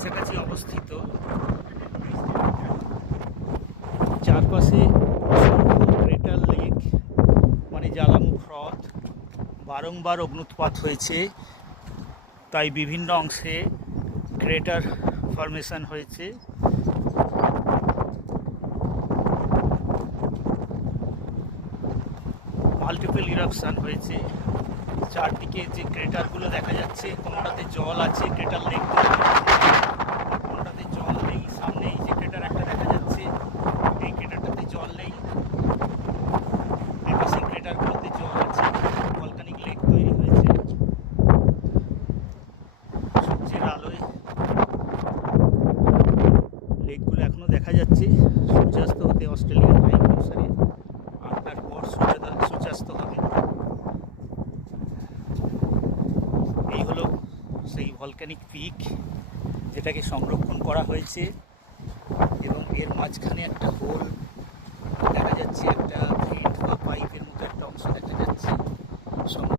কাছাকাছি অবস্থিত। চারপাশে অসংখ্য ক্রেটার লেক মানে জ্বালামুখ হ্রদ, বারংবার অগ্নুৎপাত হয়েছে, তাই বিভিন্ন অংশে ক্রেটার ফরমেশন হয়েছে। মাল্টিপল ইরাপশন হয়েছে। চারদিকে যে ক্রেটারগুলো দেখা যাচ্ছে, কোনোটাতে জল আছে, ক্রেটার লেক, কোনোটাতে জল নেই। সামনে এই যে ক্রেটার একটা দেখা যাচ্ছে, এই ক্রেটারটাতে জল নেই, এপাশে ক্রেটারগুলোতে জল আছে। ভলকানিক লেক তৈরি হয়েছে। সূর্যের আলোয় লেকগুলো এখনো দেখা যাচ্ছে। সূর্যাস্ত হতে অস্ট্রেলিয়ান টাইম অনুসারে 8টার পর সূর্যাস্ত হবে। এই হলো সেই ভলকানিক পিক যেটাকে সংরক্ষণ করা হয়েছে, এবং এর মাঝখানে একটা হোল দেখা যাচ্ছে, একটা ভেন্ট বা পাইপের মতো একটা অংশ দেখা যাচ্ছে।